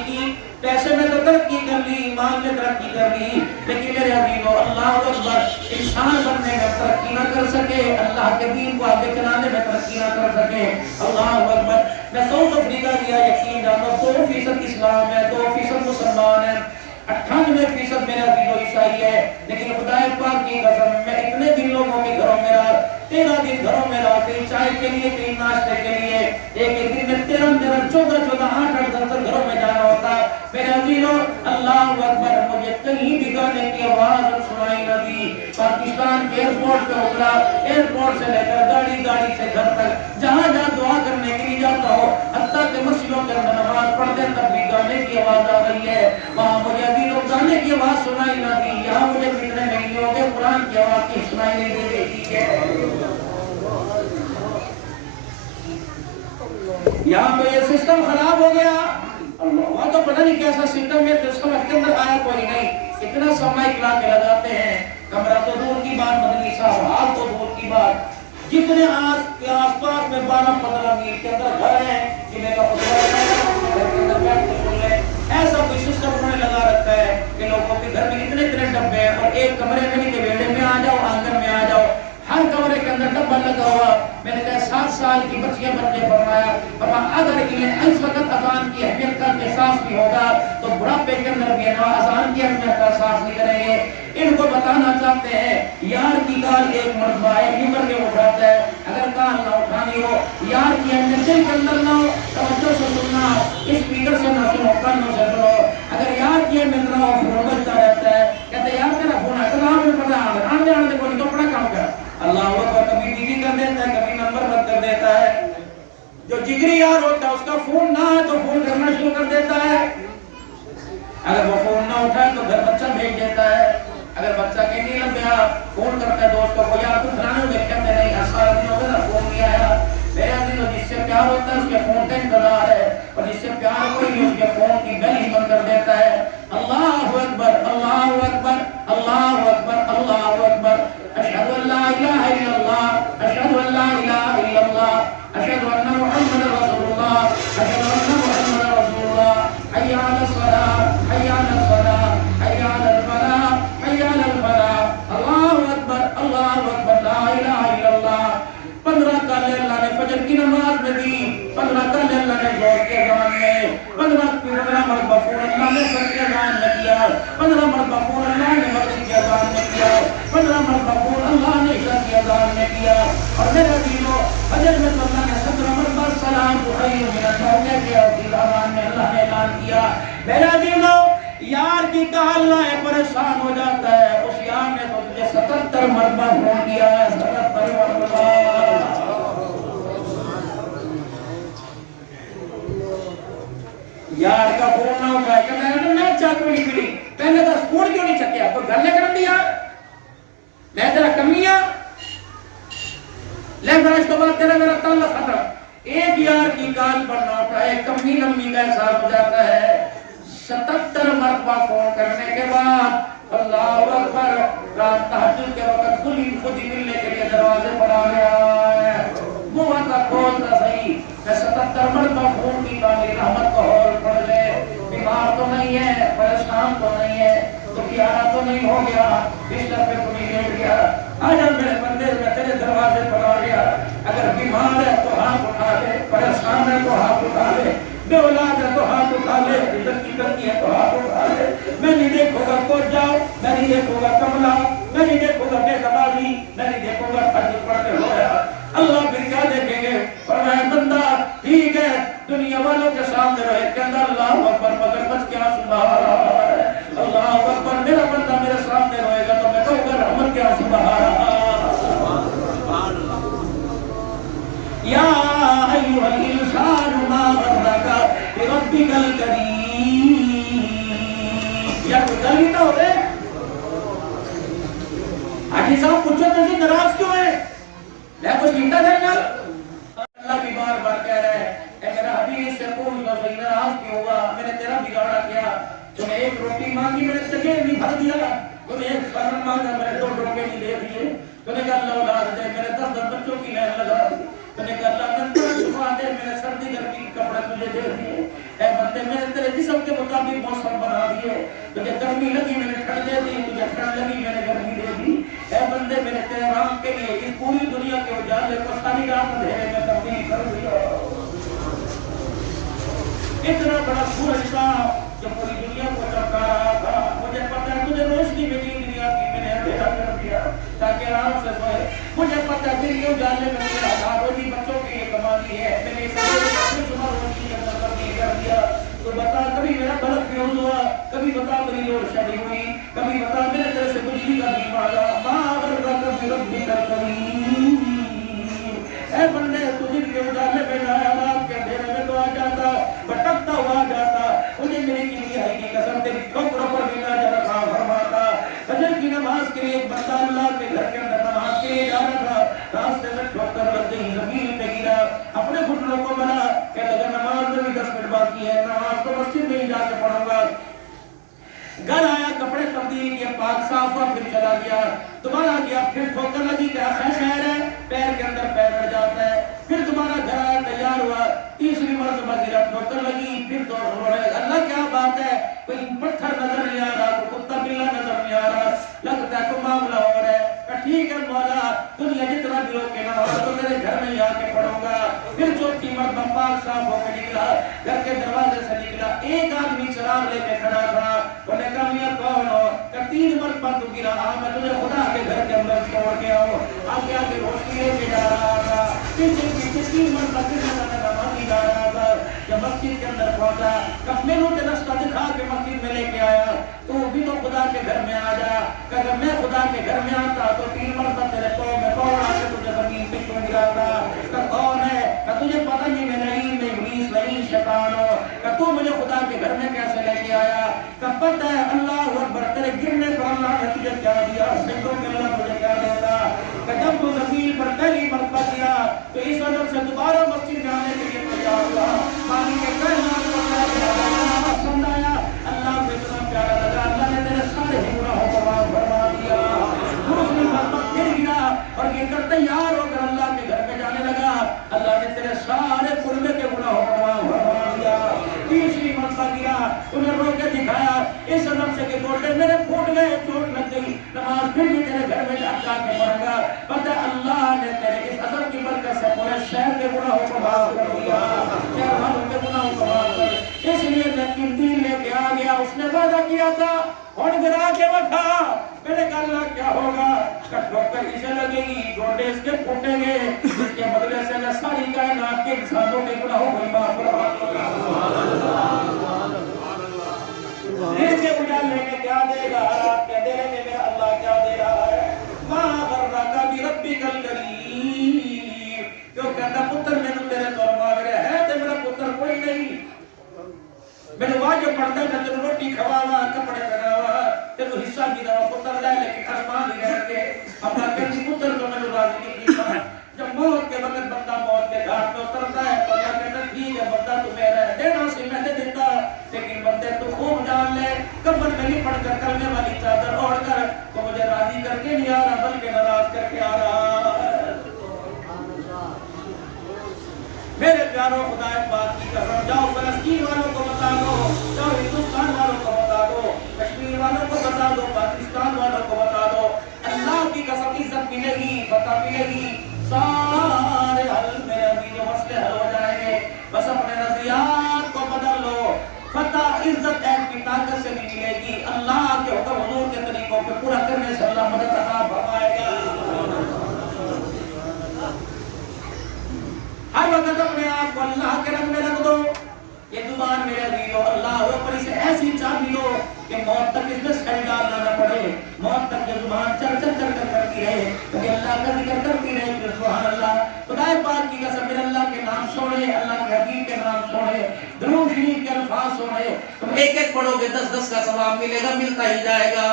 ترقی کی، پیسے میں تو ترقی کر لی، ایمان میں ترقی کر لی، لیکن میرے عزیزو اللہ اکبر، انسان بننے میں ترقی نہ کر سکے، اللہ کے دین کو آگے چلانے میں ترقی نہ کر سکے۔ اللہ اکبر۔ میں ساؤتھ افریقہ گیا، یقین جانو 2% اسلام ہے، 2% مسلمان ہے، 98% میرے عزیزو عیسائی ہے، لیکن خدا پاک کی قسم میں اتنے دن لوگوں کے گھروں میں رہا، 13 دن گھروں میں رہا، کہیں چائے کے لیے، کہیں ناشتے کے لیے، ایک دن میں 13 14 8 10 گھروں میں جانا ہوتا۔ میرے عزیزو اللہ اکبر، مجھے کہیں بھی گانے کی آواز سنائی نہ دی۔ پاکستان کے ایئرپورٹ پہ اترا، ایئرپورٹ سے لے کر گاڑی سے گھر تک، جہاں دعا کرنے کے لیے جاتا ہو، حتیٰ کہ مسجدوں کے اندر نماز پڑھتے تب بھی گانے کی آواز آ رہی ہے۔ وہاں مجھے عزیزو گانے کی آواز سنائی نہ دی، یہاں مجھے کتنے مہینے ہو گئے قرآن کی آواز کی سنائی نہیں دے رہی ہے۔ یہاں پہ یہ سسٹم خراب ہو گیا، وہاں تو پتہ نہیں کیسا سسٹم ہے، جس سمجھ کے اندر آیا کوئی نہیں، اتنا سمائک لا کے لگاتے ہیں، کمرہ تو دور کی بات، مدنی صاحب حال تو دور کی بات، جتنے آس پاس میں 12-15 میل کے اندر گھر ہیں، جنہیں کا خطبہ گھر کے اندر بیٹھ کے سن لیں، ایسا کوئی سسٹم انہوں نے لگا رکھا ہے کہ لوگوں کے گھر میں اتنے ڈبے ہیں، اور ایک کمرے میں نہیں کہ بیڑے میں آ جاؤ، آنگن میں آ جاؤ، ہر کمرے کے اندر ڈبہ لگا ہوا۔ میں نے کہا 7 سال کی بچیاں بچے فرمایا، اگر انہیں اس وقت اذان کی اہمیت کا احساس بھی ہوگا تو بڑھاپے کے اندر بھی اذان کی اہمیت کا احساس نہیں کریں گے۔ ان کو بتانا چاہتے ہیں یار کی کال ایک مرتبہ ہے، ممبر کے اٹھاتا ہے، اگر کال نہ اٹھانی ہو، یار کی اہمیت دل کے اندر نہ ہو، توجہ سے سننا، اسپیکر سے نہ سنو، کانوں سے سنو، اگر یار کی اہمیت نہ ہو فون بجتا رہتا ہے، کہتے ہیں یار میرا فون ہے، کلام میں پڑھا آنے کو نہیں تو پڑھا کام کر۔ اللہ اکبر، کبھی بیوی کر دیتا ہے، کبھی نمبر بند کر دیتا ہے، جو جگری یار ہوتا ہے اس کا فون نہ ہے تو فون کرنا شروع کر دیتا ہے، اگر وہ فون نہ اٹھائے تو گھر بچہ بھیج دیتا ہے، اگر بچہ کے نہیں لگیا فون کرتا ہے دوستوں کو، یار تو فلانے میں کہتے نہیں 18 دن ہو گئے نا فون نہیں آیا۔ میرے عزیزو جس سے پیار ہوتا ہے اس کے فون کا انتظار ہے، اور جس سے پیار کوئی نہیں اس کے فون کی بیل ہی بند کر دیتا ہے۔ اللہ اکبر، اللہ اکبر، اللہ اکبر، اللہ اکبر، اشہد ان لا الہ الا اللہ، اشہد ان لا الہ الا اللہ، اشہد ان محمد رسول اللہ، اشہد ان محمد رسول اللہ، حی علی الصلاۃ، حی علی الصلاۃ، حی علی الفلاح، حی علی الفلاح، اللہ اکبر، اللہ اکبر، لا الہ الا اللہ۔ 15 کالے اللہ نے فجر کی نماز میں دی، 15 کالے اللہ نے ظہر کے اذان میں، 15 مرتبہ فون اللہ نے سر کے اذان میں کیا، 15 مرتبہ فون اللہ نے مغرب کے اذان میں کیا، 15 مرتبہ فون اللہ نے عشاء کے اذان میں کیا، اور میرے عزیزو فجر میں تو اللہ نے 17 مرتبہ سلام خیر من النوم کے اذان میں اللہ نے اعلان کیا۔ میرے عزیزو یار کی کال لائے پریشان ہو جاتا ہے، اس یار نے تو تجھے 77 مرتبہ فون کیا ہے، 77 مرتبہ۔ یار کا فون نہ اٹھائے کہ میں چاہتا ہوں نہیں، پہلے تو فون کیوں نہیں چکیا، تو گلے کر دیا میں تیرا کمیاں لے میرا اس کے بعد تیرا میرا تعلق ختم۔ ایک یار کی کال پر نہ اٹھائے، کمی لمبی کا احساس ہو جاتا ہے۔ 77 مرتبہ فون کرنے کے بعد اللہ اکبر، رات تہجد کے وقت خود ہی ملنے کے لیے دروازے پر آ گیا ہے، منہ کا کھولتا صحیح، میں 77 مرتبہ فون کی کالی رحمت کو ہول پڑ لے، بیمار تو نہیں ہے، پریشان تو نہیں ہے، تو پیارا تو نہیں ہو گیا، بستر پہ تو نہیں لیٹ گیا، آجا میرے بندے میں تیرے دروازے پر آ گیا، اگر بیمار ہے تو ہاتھ اٹھا لے، پریشان ہے تو ہاتھ اٹھا لے، بے اولاد ہے تو ہاتھ اٹھا لے، عزت کی کرنی ہے تو ہاتھ اٹھا لے، میں نہیں دیکھوں گا کوچ جاؤ، میں نہیں دیکھوں گا کملا، میں نہیں دیکھوں گا بے زبانی، میں نہیں دیکھوں گا تہجد پڑھتے ہو گیا۔ اللہ پھر کیا دیکھیں گے؟ فرمایا بندہ ٹھیک ہے دنیا والوں کے سامنے رہے کہ اندر اللہ اکبر مگر بچ کیا سبحان رہا ہے، اللہ اکبر میرا بندہ میرے سامنے رہے گا تو میں کہوں گا رحمت کیا سبحان رہا یا ایھا الانسان ما غرک بربک الکریم۔ یا کوئی گل ہی نہ ہو رہے حاجی صاحب پوچھو تو جی ناراض کیوں ہے؟ میں کچھ کہتا تھا نا، اللہ بھی بار بار کہہ رہا ہے اے میرا حبیب سے پوچھ لو صحیح ناراض کیوں ہوا، میں نے تیرا بگاڑا کیا، تو نے ایک روٹی مانگی میں نے تجھے نہیں بھر دیا، تو نے ایک فرن مانگا میں نے 2 ڈوکے نہیں دے دیے، تو نے کہا اللہ اولاد دے میں نے 10 بچوں کی لائن لگا دی، تو نے کہا اللہ نندر چھپا دے میں نے سردی گرمی کے کپڑے تجھے دے دیے، اے بندے میں نے تیرے जिस्म के मुताबिक मौसम बना दिए। तुझे गर्मी लगी मैंने ठंड दे दी, तुझे ठंड लगी मैंने गर्मी दे दी। ऐ बंदे मैंने तेरे राम के लिए इस पूरी दुनिया के उजाले को सारी रात अंधेरे में तब्दील कर दिया। इतना बड़ा सूरज था जो पूरी दुनिया को चमका रहा था। मुझे पता है तुझे रोशनी में नींद नहीं आती, मैंने अंधेरा कर दिया ताकि आराम से सोए। मुझे पता है दिन के उजाले में मेरा हजारों ही बच्चों के लिए कमानी है, मैंने इसे सुबह रोशनी के अंदर तब्दील कर दिया। तो बता कभी मेरा बल्ब फ्यूज हुआ, कभी बता मेरी लोड शेडिंग हुई, कभी बता मेरे तरह से बिजली का बिल मांगा। माँ अगर कभी रब्बी कर कभी ऐ बंदे तुझे के उजाले में लाया, रात के अंधेरे में तो आ जाता, भटकता हुआ जाता। मुझे मेरी किसी हरी की कसम तेरी ठोकरों पर भी ना जरा खा फरमाता। फजर की नमाज के लिए एक बंदा अल्लाह के घर के अंदर नमाज के लिए जा रहा था, रास्ते में ठोकर लग गई, जमीन पे गिरा, अपने घुटनों को मला, कहने लगा नमाज में भी 10 मिनट बाकी है, नमाज तो मस्जिद में ही जाके पढ़ूंगा। घर आया, कपड़े तब्दील किए, पाक साफ हुआ, फिर चला गया, दोबारा गया, फिर ठोकर लगी, क्या खैर है, पैर के अंदर पैर अड़ जाता है। फिर दोबारा घर आया, तैयार हुआ, तीसरी मरतबा गिरा, ठोकर लगी, फिर तो अल्लाह क्या बात है, कोई पत्थर नजर नहीं आ रहा, कोई कुत्ता बिल्ला नजर नहीं आ रहा, लगता है कोई मामला और है। ठीक है मौला, दुनिया जितना भी रोके ना तो तेरे घर में ही आके पढ़ूंगा। फिर चौथी मरतबा पाक साफ होकर निकला, घर के दरवाजे से निकला, एक आदमी शराब लेके खड़ा था, बोले कहा मियां कौन हो? कहा 3 मरतबा तू गिरा, मैं तुझे खुदा के घर के अंदर छोड़ के आऊं। आगे आगे रोशनी लेके जा रहा था, पीछे पीछे 3 मरतबा नमाज़ी जा रहा था। जब मस्जिद के अंदर पहुंचा, कब मैंने उसे रास्ता दिखा के मस्जिद में लेके आया, तू भी तो खुदा के घर में आ जा। अगर मैं खुदा के घर में आता तो 3 मरतबा तेरे पाँव में पाँव आके तुझे जमीन पे क्यों गिराता? कहा कौन है? कहा तुझे पता नहीं मैं नहीं, मैं इब्लीस नहीं, शैतान हूं। कहा तू मुझे खुदा के घर में कैसे लेके आया? कहा पता है अल्लाह अकबर, तेरे गिरने पर अल्लाह ने तुझे क्या दिया, सजदों में अल्लाह तुझे क्या देता। जब तू जमीन पर पहली मरतबा गिरा तो इस वजह से दोबारा मस्जिद जाने के लिए तैयार हुआ। पानी के कहना पसंद आया, अल्लाह को इतना प्यारा लगा, अल्लाह ने तेरे सारे गुनाहों को माफ फरमा दिया। दूसरी मरतबा फिर गिरा और गिरकर तैयार होकर अल्लाह के घर में जाने लगा, अल्लाह ने तेरे सारे कुर्बे के गुनाहों को माफ फरमा दिया। तीसरी मरतबा गिरा, उन्हें रोक के दिखाया, इस वजह से कि गोल्डन मेरे फूट गए, चोट लग गई, नमाज फिर भी तेरे घर में जाके पढ़ूंगा। पता अल्लाह ने तेरे इस असर की बरकत से पूरे शहर के गुनाहों को माफ कर दिया, शहर वालों के गुनाहों को माफ कर। इसलिए मैं किंदील लेके आ गया, उसने वादा किया था और गिरा के रखा। मैंने कहा अल्लाह क्या होगा? ठोकर इसे लगेगी, गोडे इसके फूटेंगे, इसके बदले से मैं सारी कायनात के इंसानों के गुनाहों को माफ करवा दूंगा। इसके उजाले में क्या देगा, रात के अंधेरे में मेरा अल्लाह क्या दे रहा है? माँ बर्रा का भी रब्बी कल करीम, क्यों कहता पुत्र मैंने तेरे तौर मांग रहे है, तो मेरा पुत्र कोई नहीं, मैंने वाजिब पढ़ता मैं तेरे रोटी खवावा, कपड़े पहनावा, तेरे हिस्सा की तरह पुत्र ले, लेकिन अरमान नहीं रहते। अपना किसी पुत्र को मैंने राजी नहीं किया। जब मौत के वक्त बंदा मौत के घाट पे उतरता है तो अल्लाह कहता ठीक है बंदा तू मेरा है, देना से मैंने देता, लेकिन बंदे तू खूब जान ले, कफन में नहीं पढ़कर करने वाली चादर ओढ़ कर तो मुझे राजी करके नहीं आ रहा बल्कि नाराज करके आ रहा है। मेरे प्यारों खुदा पाक की कसम, जाओ फलस्तीन वालों को बता दो, जाओ हिंदुस्तान वालों को बता दो, कश्मीर वालों को बता दो, पाकिस्तान वालों को बता दो, अल्लाह की कसम इज्जत मिलेगी, फतह मिलेगी, सारे हल मेरे अभी जो मसले हल हो जाएंगे। बस अपने नजरियात को बदल लो, फतह इज्जत की ताकत से नहीं मिलेगी, अल्लाह के हुक्म हुजूर के तरीकों पे पूरा करने से अल्लाह मदद अता फरमाएगा। हर वक्त अपने आप को अल्लाह के रंग में रख दो, ये जुबान मेरे अजीज हो अल्लाह ऊपर इसे ऐसी चाबी दो कि मौत तक इसमें सर डालना न पड़े, मौत तक ये जुबान चल चल चल कर करती रहे, क्योंकि अल्लाह का जिक्र करती रहे। सुभान अल्लाह, खुदा पाक की कसम, मेरे अल्लाह के नाम छोड़े, अल्लाह के हबीब के नाम छोड़े, दुरूद शरीफ के अल्फाज छोड़े, तुम एक एक पढ़ोगे 10-10 का सवाब मिलेगा, मिलता ही जाएगा।